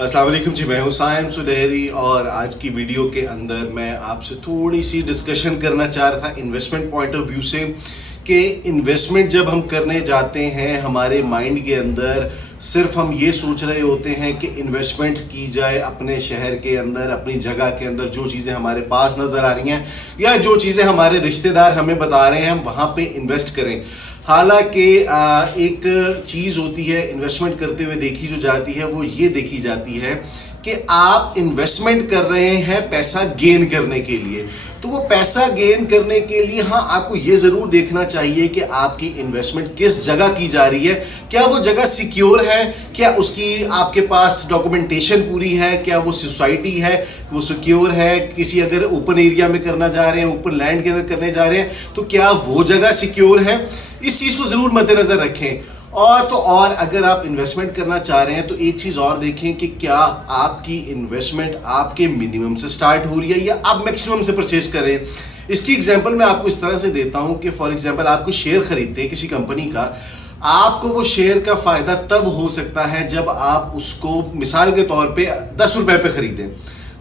अस्सलाम वालेकुम जी, मैं हूं साइम सुनहरी और आज की वीडियो के अंदर मैं आपसे थोड़ी सी डिस्कशन करना चाह रहा था इन्वेस्टमेंट पॉइंट ऑफ व्यू से कि इन्वेस्टमेंट जब हम करने जाते हैं हमारे माइंड के अंदर सिर्फ हम ये सोच रहे होते हैं कि इन्वेस्टमेंट की जाए अपने शहर के अंदर, अपनी जगह के अंदर, जो चीज़ें हमारे पास नज़र आ रही हैं या जो चीज़ें हमारे रिश्तेदार हमें बता रहे हैं हम वहाँ पे इन्वेस्ट करें। हालांकि एक चीज़ होती है इन्वेस्टमेंट करते हुए देखी जो जाती है, वो ये देखी जाती है कि आप इन्वेस्टमेंट कर रहे हैं पैसा गेन करने के लिए। तो वो पैसा गेन करने के लिए हाँ आपको ये ज़रूर देखना चाहिए कि आपकी इन्वेस्टमेंट किस जगह की जा रही है, क्या वो जगह सिक्योर है, क्या उसकी आपके पास डॉक्यूमेंटेशन पूरी है, क्या वो सोसाइटी है वो सिक्योर है, किसी अगर ओपन एरिया में करना जा रहे हैं, ओपन लैंड के अंदर करने जा रहे हैं तो क्या वो जगह सिक्योर है। इस चीज़ को ज़रूर मद्देनज़र रखें। और अगर आप इन्वेस्टमेंट करना चाह रहे हैं तो एक चीज़ और देखें कि क्या आपकी इन्वेस्टमेंट आपके मिनिमम से स्टार्ट हो रही है या आप मैक्सिमम से परचेज कर रहे हैं। इसकी एग्जांपल मैं आपको इस तरह से देता हूं कि फॉर एग्जांपल आप कोई शेयर खरीदते हैं किसी कंपनी का, आपको वो शेयर का फ़ायदा तब हो सकता है जब आप उसको मिसाल के तौर पे 10 रुपए पे खरीदें।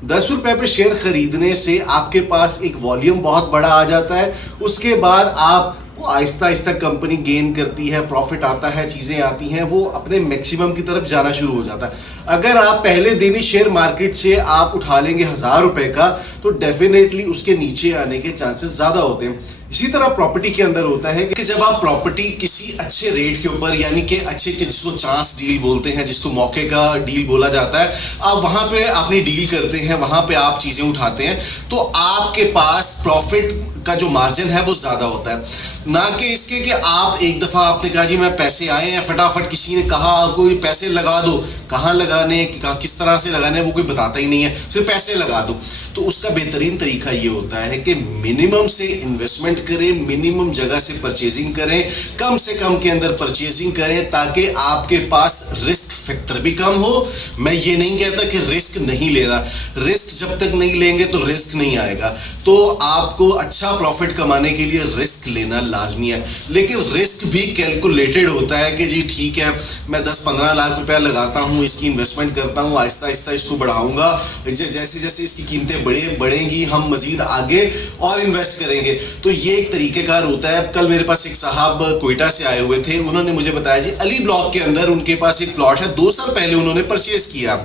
10 रुपए पे शेयर खरीदने से आपके पास एक वॉल्यूम बहुत बड़ा आ जाता है। उसके बाद आप वो आहिस्ता आहिस्ता कंपनी गेन करती है, प्रॉफिट आता है, चीज़ें आती हैं, वो अपने मैक्सिमम की तरफ जाना शुरू हो जाता है। अगर आप पहले दिन ही शेयर मार्केट से आप उठा लेंगे 1000 रुपए का तो डेफिनेटली उसके नीचे आने के चांसेस ज़्यादा होते हैं। इसी तरह प्रॉपर्टी के अंदर होता है कि जब आप प्रॉपर्टी किसी अच्छे रेट के ऊपर यानी कि अच्छे के जिसको चांस डील बोलते हैं, जिसको मौके का डील बोला जाता है, आप वहाँ पे अपनी डील करते हैं, वहाँ पे आप चीज़ें उठाते हैं तो आपके पास प्रॉफिट का जो मार्जिन है वो ज़्यादा होता है। ना कि इसके कि आप एक दफ़ा आपने कहा जी मैं पैसे आए हैं, फटाफट किसी ने कहा कोई पैसे लगा दो, कहाँ लगाने, किस तरह से लगाने वो कोई बताता ही नहीं है, सिर्फ पैसे लगा दो। तो उसका बेहतरीन तरीका ये होता है कि मिनिमम से इन्वेस्टमेंट करें, मिनिमम जगह से परचेजिंग करें, कम से कम के अंदर परचेजिंग करें ताकि आपके पास रिस्क फैक्टर भी कम हो। मैं ये नहीं कहता कि रिस्क नहीं लेना, रिस्क जब तक नहीं लेंगे तो रिस्क नहीं आएगा। तो आपको अच्छा प्रॉफिट कमाने के लिए रिस्क लेना लाजमी है, लेकिन रिस्क भी कैलकुलेटेड होता है कि जी ठीक है मैं 10-15 लाख रुपया लगाता हूँ, इसकी इन्वेस्टमेंट करता हूँ, आहिस्ता आहिस्ता इसको बढ़ाऊंगा, जैसे जैसे इसकी कीमतें बढ़ेंगी हम मजीद आगे और इन्वेस्ट करेंगे। तो ये एक तरीक़ेकार होता है। कल मेरे पास एक साहब कोयटा से आए हुए थे, उन्होंने मुझे बताया जी अली ब्लॉक के अंदर उनके पास एक प्लॉट है, 2 साल पहले उन्होंने परचेज किया,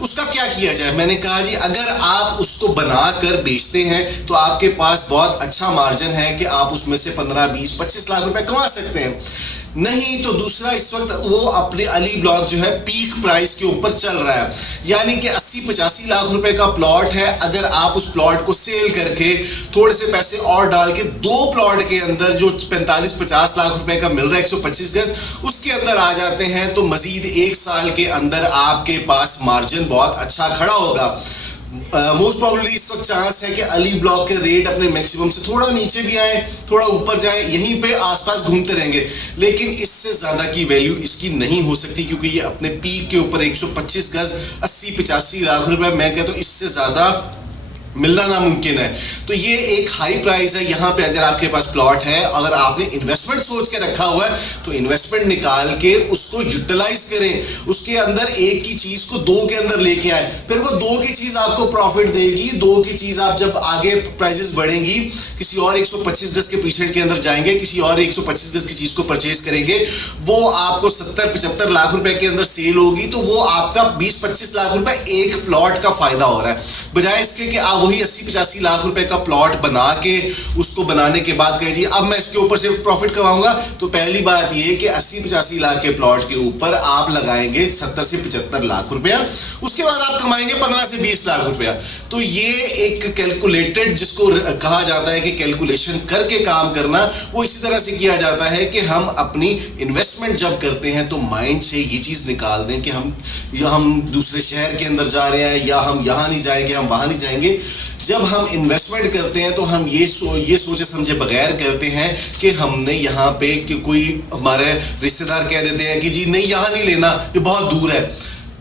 उसका क्या किया जाए। मैंने कहा जी अगर आप उसको बना कर बेचते हैं तो आपके पास बहुत अच्छा मार्जिन है कि आप उसमें से 15, 20, 25 लाख रुपए कमा सकते हैं। नहीं तो दूसरा, इस वक्त वो अपने अली ब्लॉक जो है पीक प्राइस के ऊपर चल रहा है, यानी कि 80-85 लाख रुपए का प्लॉट है। अगर आप उस प्लॉट को सेल करके थोड़े से पैसे और डाल के 2 प्लॉट के अंदर जो 45-50 लाख रुपए का मिल रहा है 125 गज उसके अंदर आ जाते हैं तो मजीद 1 साल के अंदर आपके पास मार्जिन बहुत अच्छा खड़ा होगा। मोस्ट प्रॉब्लली इस वक्त चांस है कि अली ब्लॉक के रेट अपने मैक्सिमम से थोड़ा नीचे भी आए, थोड़ा ऊपर जाए, यहीं पे आसपास घूमते रहेंगे, लेकिन इससे ज़्यादा की वैल्यू इसकी नहीं हो सकती क्योंकि ये अपने पीक के ऊपर 125 गज 80-85 लाख रुपए, मैं कहता हूँ इससे ज़्यादा मिलना नामुमकिन है। तो ये एक हाई प्राइस है। यहाँ पे अगर आपके पास प्लॉट है, अगर आपने इन्वेस्टमेंट सोच के रखा हुआ है तो इन्वेस्टमेंट निकाल के उसको यूटिलाइज करें, उसके अंदर एक की चीज़ को 2 के अंदर लेके आए, फिर वो 2 की चीज़ आपको प्रॉफिट देगी। 2 की चीज़ आप जब आगे प्राइजेस बढ़ेंगी, किसी और 125 गज के पीछे के अंदर जाएंगे, किसी और 125 गज की चीज़ को परचेज करेंगे, वो आपको 70-75 लाख रुपए के अंदर सेल होगी, तो वो आपका 20-25 लाख रुपए एक प्लॉट का फायदा हो रहा है, बजाय इसके कि आप वही 80-85 लाख रुपए का प्लॉट बना के उसको बनाने के बाद कहे जी अब मैं इसके ऊपर से प्रॉफिट कमाऊंगा। तो पहली बात ये कि 80-85 लाख के प्लॉट के ऊपर आप लगाएंगे 70 से 75 लाख रुपया, उसके बाद आप कमाएंगे 15 से 20 लाख रुपया। तो ये एक कैलकुलेटेड, जिसको कहा जाता है कि कैलकुलेशन करके काम करना, वो इसी तरह से किया जाता है कि हम अपनी इन्वेस्टमेंट जब करते हैं तो माइंड से ये चीज़ निकाल दें कि हम दूसरे शहर के अंदर जा रहे हैं या हम यहाँ नहीं जाएंगे, हम वहाँ नहीं जाएंगे। जब हम इन्वेस्टमेंट करते हैं तो हम ये सोचे समझे बगैर करते हैं कि हमने यहाँ पे कि कोई हमारे रिश्तेदार कह देते हैं कि जी नहीं यहाँ नहीं लेना, ये बहुत दूर है।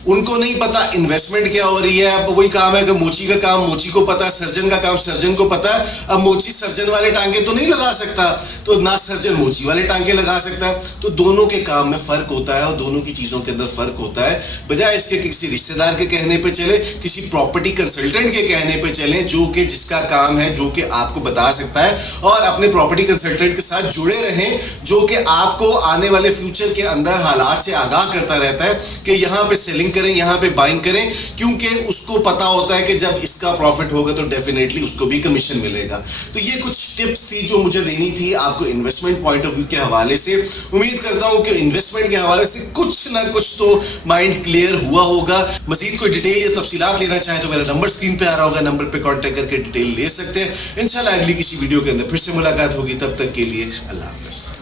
उनको नहीं पता इन्वेस्टमेंट क्या हो रही है। अब वही काम है कि मोची का काम मोची को पता है, सर्जन का काम सर्जन को पता है। अब मोची सर्जन वाले टांगे तो नहीं लगा सकता, तो ना सर्जन मोची वाले टांगे लगा सकता है। तो दोनों के काम में फर्क होता है और दोनों की चीजों के अंदर फर्क होता है। बजाय इसके किसी रिश्तेदार के कहने पे चले, किसी प्रॉपर्टी कंसल्टेंट के कहने पे चले, जो कि जिसका काम है, जो कि आपको बता सकता है, और अपने प्रॉपर्टी कंसल्टेंट के साथ जुड़े रहें, जो कि आपको आने वाले फ्यूचर के अंदर हालात से आगाह करता रहता है कि यहाँ पे सेलिंग करें, यहाँ पे बाइंग करें, क्योंकि उसको पता होता है कि जब इसका प्रॉफिट होगा तो डेफिनेटली उसको भी कमीशन मिलेगा। तो ये कुछ टिप्स थी जो मुझे देनी थी आपको इन्वेस्टमेंट पॉइंट ऑफ व्यू के हवाले से। उम्मीद करता हूं कि इन्वेस्टमेंट के हवाले से कुछ ना कुछ तो माइंड क्लियर हुआ होगा। मजीद कोई डिटेल या तफसीलात लेना चाहे तो मेरा नंबर स्क्रीन पे आ रहा होगा, नंबर पे कांटेक्ट करके डिटेल ले सकते हैं। इंशाल्लाह अगली किसी वीडियो के अंदर फिर से मुलाकात होगी, तब तक के लिए अल्लाह हाफिज़।